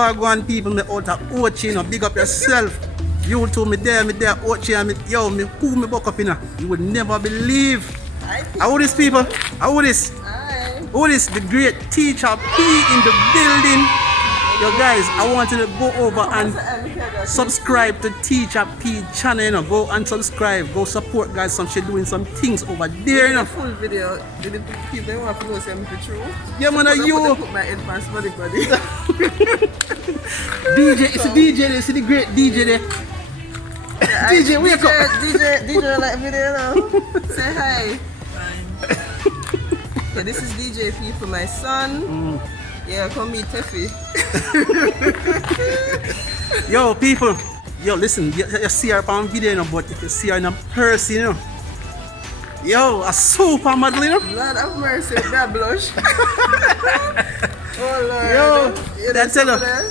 wagwan people, me out of Ocho, you know, big up yourself. You too, me there, Ocho, and who me buck up, you know. You would never believe. How this people? How this? Who this? The great teacher P in the building. Yo guys, I want you to go over and subscribe to Teacher P channel, you know. Go and subscribe, go support guys. She doing some things over there, you know. Full video. Did the people want to know some true? Yeah man, you put my advance body. DJ, it's a DJ, it's the great DJ there. DJ, wake up. DJ like video now. Say hi. Yeah, this is DJ P for my son. Yeah, call me Teffy. Yo, people. Yo, listen, you see her on video, you know, but if you see her in a person, you know. Yo, a super model, you know. Lord have mercy, that blush. Oh Lord. Yo, that's it.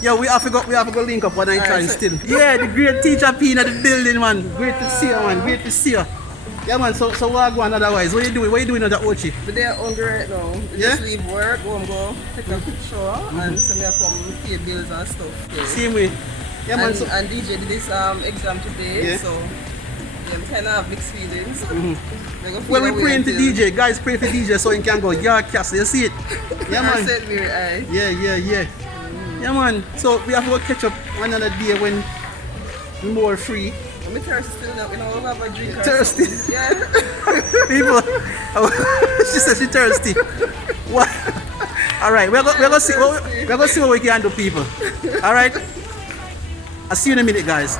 Yo, we have to go link up one night time still. Yeah, the great Teacher P in the building, man. Great to see her, man. Great to see her. Yeah man, so what going otherwise? What you doing? What you doing at the Ocho? But they are hungry right now. We just leave work, go and go take a quick shower, and so they come pay bills and stuff. Yeah. Same way. Yeah man. And DJ did this exam today, so yeah, we kind of have mixed feelings. Well, we praying to DJ. Guys, pray for DJ so he can go yard castle. You see it? Yeah man. Yeah. Yeah man. So we have to go catch up another day when we're more free. I'm thirsty still now, you know, we'll have a drink. Thirsty? Yeah. People, she said she's thirsty. What? Alright, we're gonna see what we can do, people. Alright? I'll see you in a minute, guys.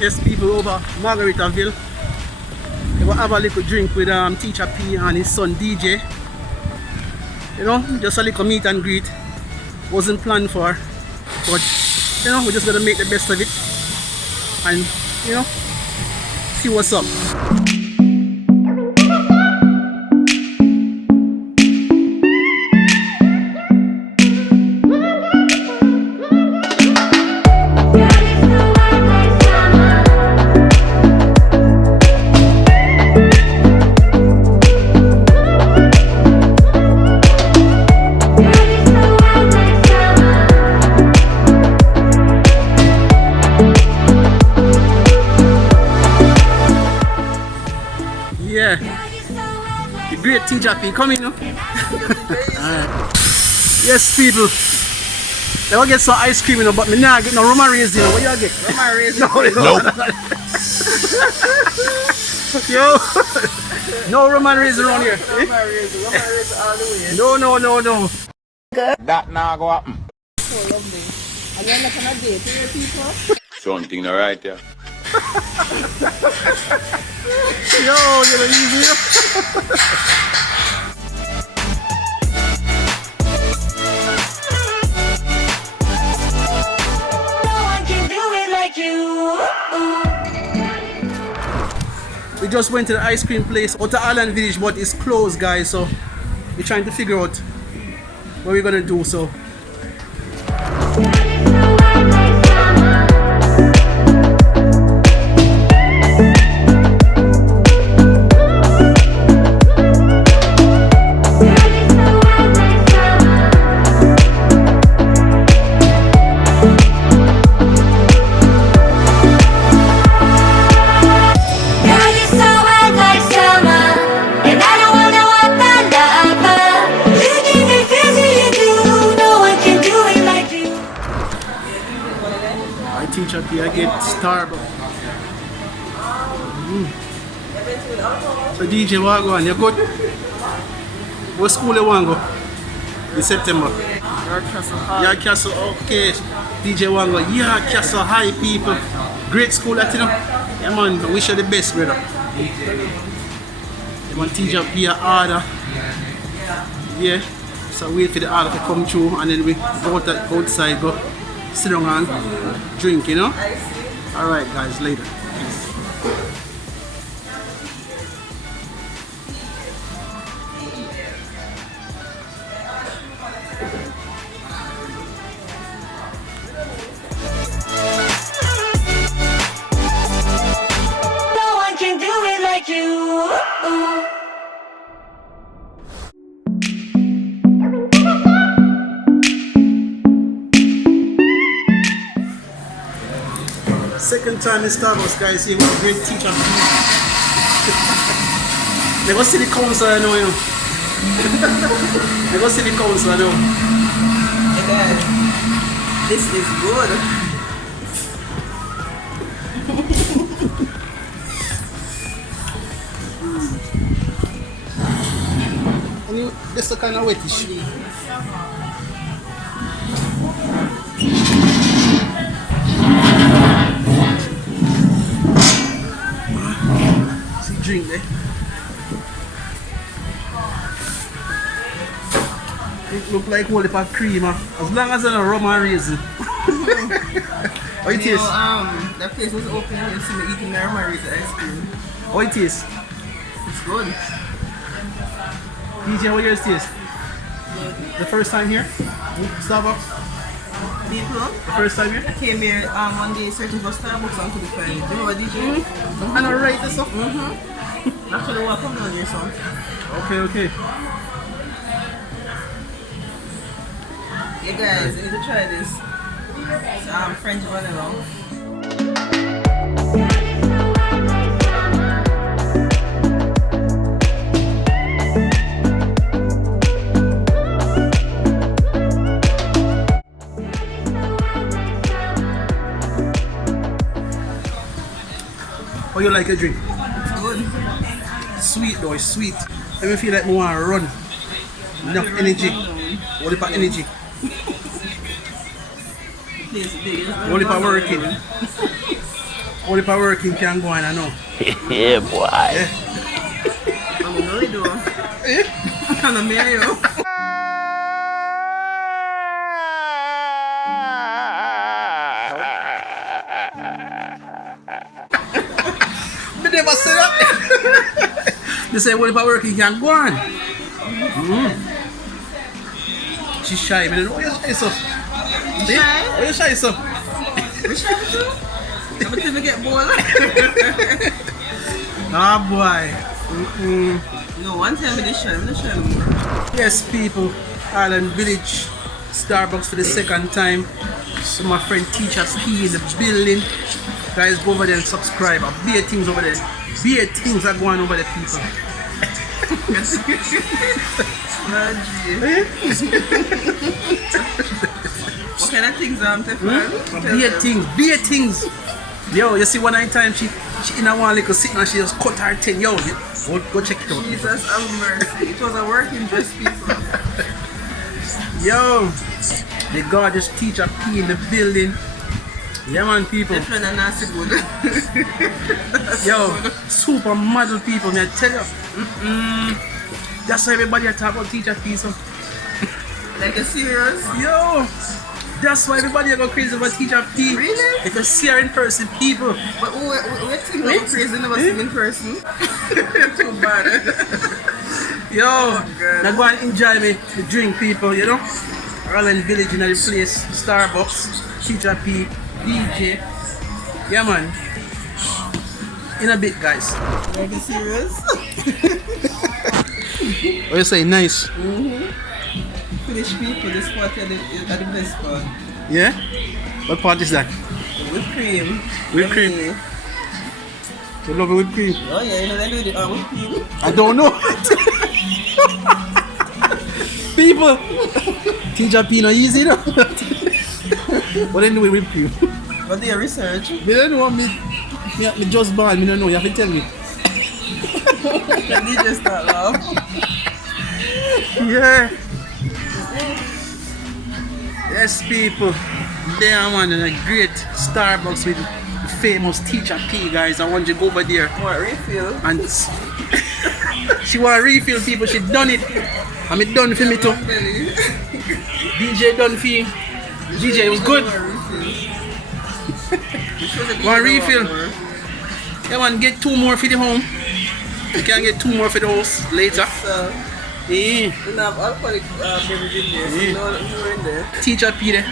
Yes, people over Margaritaville. They will have a little drink with Teacher P and his son DJ. You know, just a little meet and greet. Wasn't planned for, but you know, we're just gonna make the best of it. And you know, see what's up. The great Teacher P coming, you know? Yes, people. They will get some ice cream, you know, but me not get no Roma raisin, you know. What you get? Roma raisin? Yo, no Roma raisin around here. Roma raisin all the way. No. That now go happen. So lovely. And you're not on a date here, people? Something alright there. Yo, you're easy. We just went to the ice cream place, Otter Island Village, but it's closed, guys. So we're trying to figure out what we're gonna do. So. Teacher P, I get Starbucks. So DJ, what go on? You good? What school you want to go? In September? Yard Castle, okay. DJ want to go. Yard Castle High, people. Great school, that you know. Yeah man, I wish you the best, brother. You want Teacher P order. Yeah. So wait for the order to come through and then we go outside, go sit down and drink, you know? Alright guys, later. No one can do it like you. Second time in Starbucks, guys. Here with a great teacher. Never see the council, I know, you know. Never see the council, I know. Hey guys, this is good. This is kind of wettish. See, drink there. It look like whole heap of cream, as long as it's not rum and raisin. How it taste? That place was open and you see me eating their margarita ice cream. How it taste? It's good. DJ, how yours taste? The first time here? Starbucks? People, The first time here? I came here one day searching for Starbucks and couldn't find it. Do you know what DJ? I know right this up. Actually, what come down here, son? Okay. Yeah, guys, you need to try this. It's French vanilla. How you like your drink? It's good. Sweet though, it's sweet. Let me feel like I want to run. Enough energy. What about energy? What if I working? What if I working can go on, I know. Yeah, boy. Yeah. I'm really doing. I'm a Mario. They never say that. They say, what if I working can go on? She's shy, but oh, you're shy so. Shy? Oh, you're shy so. Which one too? Every time I get bored. Ah, boy. No, one time I did shy. I'm not shy anymore. Yes, people. Island Village. Starbucks for the second time. So my friend Teacher's P in the building. Guys, go over there and subscribe. Beer things over there. Beer things are going over there, people. What kind of things Teflon? Beer things. Yo, you see one night time she in a one little sitting and she just cut her thing. Yo, go check it out. Jesus have mercy. It was a working dress, people. Yo, the gorgeous Teacher P in the building. Yeah, man, people. Teflon and nasty good. Yo, super model people, man. I tell you. That's why everybody talk about Teacher P. So. Like a serious? Yo, that's why everybody go crazy about Teacher P. Really? If you see her in person, people. But we think we're crazy, never see him in person. Too bad. Yo, God. now go and enjoy me, the drink, people, you know? Island Village in the place, Starbucks, Teacher P, DJ. Yeah, man. In a bit, guys. Like a serious? What you say? Nice. Finnish people, this spot are the best spot. Yeah? What part is that? Whipped cream. Whipped cream. Yummy. You love whipped cream? Oh yeah, you know they do the whipped cream. I don't know. People, Teacher P no easy though. What they do with whipped cream? But they research. They don't know me just born, me don't know, you have to tell me. Can you just start laugh? Yeah. Yes, people. There, man, in a great Starbucks with the famous Teacher P, guys. I want you to go over there. What refill? And she want to refill, people. She done it. And it done for me too. Belly. DJ done for you. DJ, it was good. Want refill? Yeah, man, get 2 more for the home. You can get 2 more for the house later. So, Yeah. we don't have alcoholic beverage in there. So Yeah. no more in there. Teacher P there.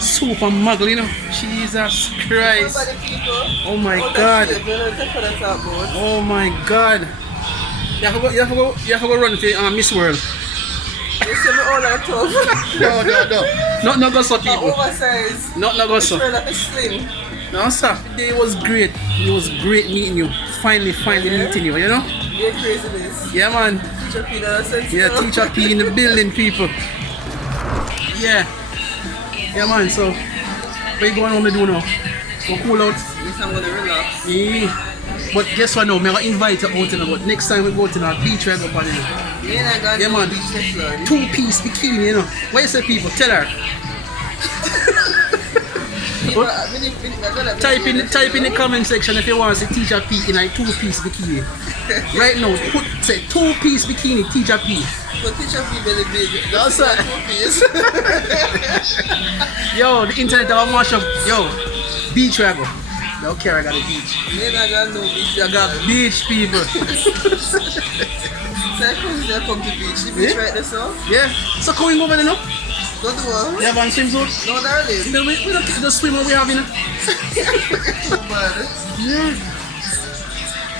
Super muggle, you know. Jesus Christ. Nobody people. Oh my Oh, God. that's it. You know, that's what I talk about. Oh my God. You have to go run to Miss World. You see me all are tough. No. Not go so Not people. oversized. Not go so. Sure that it's slim. No, sir. The day was great. It was great meeting you. Finally meeting you, you know? You're crazy this. Yeah, man. Teacher P that sense. Yeah, teacher P in the building, people. Yeah. Yeah, man, so what you going home to do now? Go cool out? Yes, I'm gonna relax. Yeah. But guess what now? I'm gonna invite you out, you know, but next time we go to our beach, we're going to Yeah, man. beach Teflondon. 2-piece bikini, you know. What you say, people? Tell her. Type in the comment section if you want to see Teacher P in a 2-piece bikini. Right now, say 2-piece bikini, Teacher P. But Teacher P very big. That's right. 2-piece. Yo, the internet will mash up. Yo, beach where I go. Don't care, I got a beach. Man, I got no beach. I got beach, people. So I come to beach. The beach right there, so? Yeah. So come over there now. Go to what? You have a swimsuit? No, darling. We don't the swimmer we have in it. Too bad. Yeah.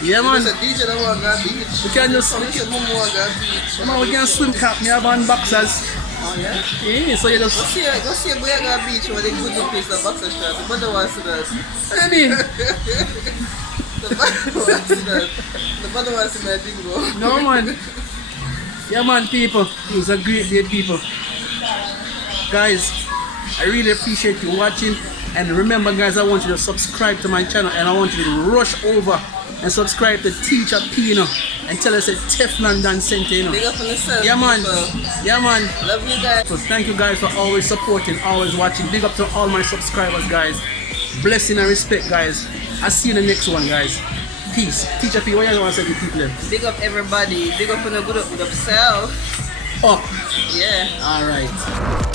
Yeah, man. There's a DJ that want to go beach. We can just Some kid mom want to go beach. man, we can swim cap. Me have on boxers. Oh, yeah? Yeah, so you just Go see a boy at the beach where they put the place the boxer shot. The brother wants to that. Maybe. The brother wants to that. The brother wants to that bingo. No, man. Yeah, man, people. It was a great day, people. Guys, I really appreciate you watching. And remember, guys, I want you to subscribe to my channel. And I want you to rush over and subscribe to Teacher P, you know. And tell us a Teflondon Center, you know. Big up on yourself. Yeah, man. People. Yeah, man. Love you guys. So thank you guys for always supporting, always watching. Big up to all my subscribers, guys. Blessing and respect, guys. I'll see you in the next one, guys. Peace. Teacher P, what you want to say to people then? Big up everybody. Big up on the good up with yourself. Up. Yeah. All right.